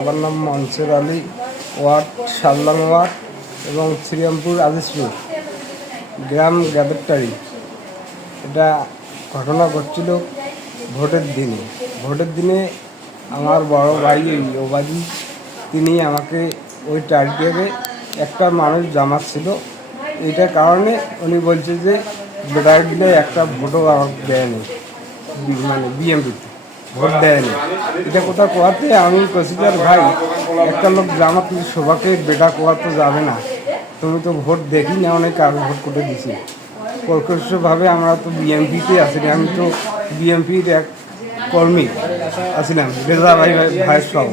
আমার নাম Mansur Ali, word শালদাং word এবং শ্রীরামপুর আজিজপুর, গ্রাম গ্যাদেরটারি। এটা ঘটনা ঘটছিল ভোটের দিনে আমার বড় ভাই ওবাদি তিনি আমাকে ওই টার্গেটে একটা মানুষ জামাচ্ছিল। এইটার কারণে উনি বলছে যে বেটার দিলে একটা ভোটও আমাকে দেয়নি, মানে বিএমপিতে ভোট দেয়নি। এটা কোথাও কোয়াতে আমি কছিলার ভাই একটা লোক জামাত সবাকে বেটা কোয়াতে যাবে না, তুমি তো ভোট দেখি না, অনেক আগে ভোট করে দিছি। প্রকৃষ্টভাবে আমরা তো বিএমপিতে আসিনি, আমি তো বিএমপির এক কর্মী আসছিলাম, রেজা ভাইয়ের সহ।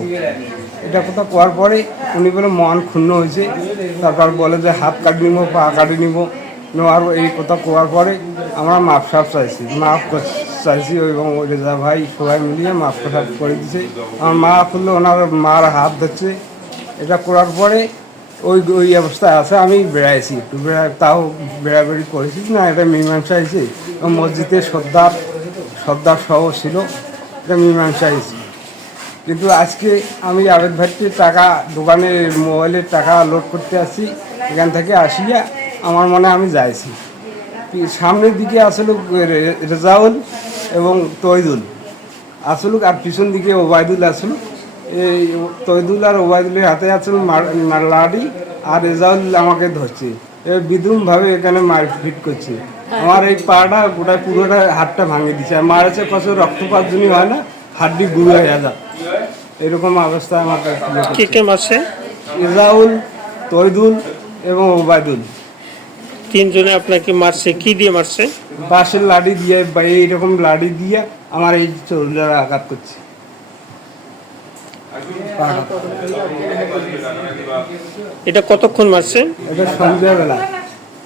এটা কোথাও কোয়ার পরে উনি বলে মন ক্ষুণ্ণ হয়েছে, তারপর বলে যে হাত কাটি নিব, পা কাটি নিব। নেওয়ার এই কথা কোয়ার পরে আমরা মাপ চাইছি এবং ওই রেজা ভাই সবাই মিলিয়ে মাপ করে দিছে। আমার মা খুললে ওনার মার হাত ধরছে। এটা করার পরে ওই অবস্থায় আছে, আমি বেড়াইছি একটু তাও বেড়াবেড়ি করেছি না, এটা মীমাংসা হয়েছে। মসজিদে সর্দার সহ ছিল, এটা মীমাংসা হয়েছে। কিন্তু আজকে আমি আবেদ ভাইতে টাকা দোকানে মোবাইলের টাকা লোড করতে আসছি, এখান থেকে আসিয়া আমার মনে আমি যাইছি। সামনের দিকে আসলে রেজাউল এবং তৈদুল আসলুক, আর পিছন দিকে ওবায়দুল আসলুক। এই তৈদুল আর ওবায়দুলের হাতে আছে লাড়ি, আর রেজাউল আমাকে ধরছে, বিদ্রুমভাবে এখানে মারপিট করছে। আমার এই পাটা গোটায় পুরোটা হাতটা ভাঙে দিচ্ছে, আর মারেছে কত রক্তপাত জন্য হয় না, হাড্ডি গুঁড়ো হয়ে যায়, এরকম অবস্থা আমার। কে মারছে? রেজাউল, তৈদুল এবং ওবায়দুল, তিনজনে আপনাকে মারছে? কি দিয়ে মারছে? বাঁশের লাঠি দিয়ে বা এইরকম লাঠি দিয়ে আমার এই চুলটা আঘাত করছে। এটা কতক্ষণ মারছে? এটা সন্ধ্যাবেলা,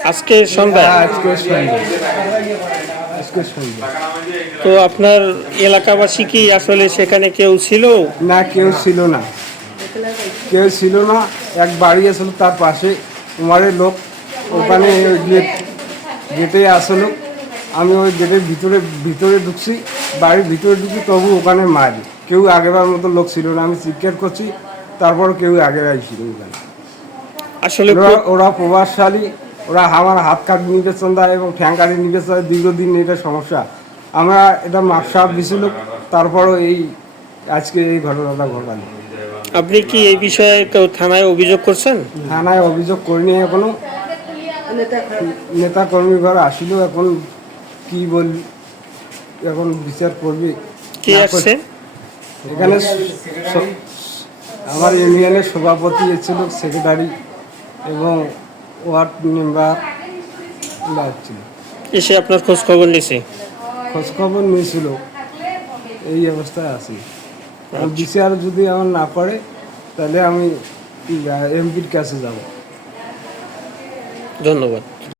আজকে সন্ধ্যা? আজকে সন্ধ্যা। তো আপনার এলাকাবাসী কি আসলে সেখানে কেউ ছিল? না, কেউ ছিল না। এক বাড়ি আসলো তার পাশে, কুমারের লোক, ওখানে গেটে আসলো। আমি ওই গেটের ভিতরে ঢুকছি, বাড়ির ভিতরে ঢুকি, তবু ওখানে মারি। কেউ আগেবার মতো লোক ছিল না, আমি চিৎকার করছি, তারপর কেউ আগের ছিল ওখানে। আসলে ওরা প্রভাবশালী, ওরা আমার হাত কাটি নিতে চান্দা এবং ঠ্যাং কাটি নিতে চায়, দীর্ঘদিন এটা সমস্যা। আমরা এটা মাপসাপ দিছিল, তারপরও আজকে এই ঘটনাটা ঘটালো। আপনি কি এই বিষয়ে কেউ থানায় অভিযোগ করছেন? থানায় অভিযোগ করিনি এখনো। নেতা কর্মী ঘর আসিল, এখন কি বলবি, এখন বিচার করবি। কে আসছে এখানে? আমার ইউনিয়নের সভাপতি ছিল, সেক্রেটারি এবং ওয়ার্ড মেম্বার ছিল। এসে আপনার খোঁজ খবর নিয়েছে? খোঁজ খবর নিয়েছিল। এই অবস্থায় আছি। বিচার যদি আমার না করে তাহলে আমি এমপির কাছে যাব। ধন্যবাদ।